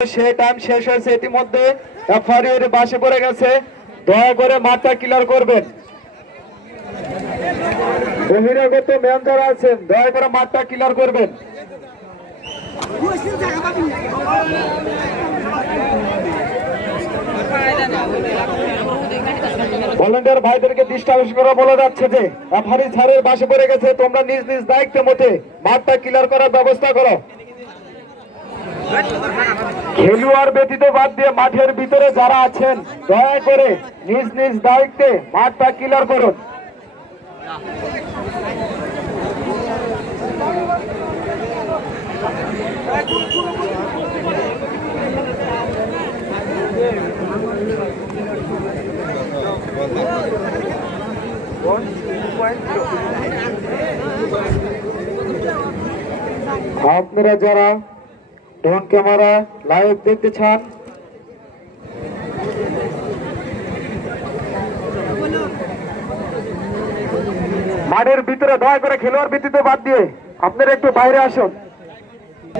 সে time শেষ হয়েছে, ইতিমধ্যে রেফারির বাসে পড়ে গেছে। দয়া করে মাঠটা ক্লিয়ার করবেন। বহিরাগত ম্যান যারা আছেন দয়া করে মাঠটা ক্লিয়ার করবেন। ভলান্টিয়ার ভাইদেরকে দৃষ্টি আকর্ষণ করে বলা যাচ্ছে যে রেফারি স্যারের বাসে পড়ে গেছে, তোমরা নিজ নিজ দায়িত্ব মতে মাঠটা ক্লিয়ার করার ব্যবস্থা করো। খেলোয়াড় ব্যতীত বাদ দিয়ে মাঠের ভিতরে যারা আছেন দয়া করে নিজ নিজ দায়িত্বে মাঠটা ক্লিয়ার করুন। আপনারা যারা ড্রোন ক্যামেরা লাইভ দেখতে চান মাঠের ভিতরে দয়া করে খেলোয়াড় ব্যতীত বাদ দিয়ে আপনারা একটু বাইরে আসুন।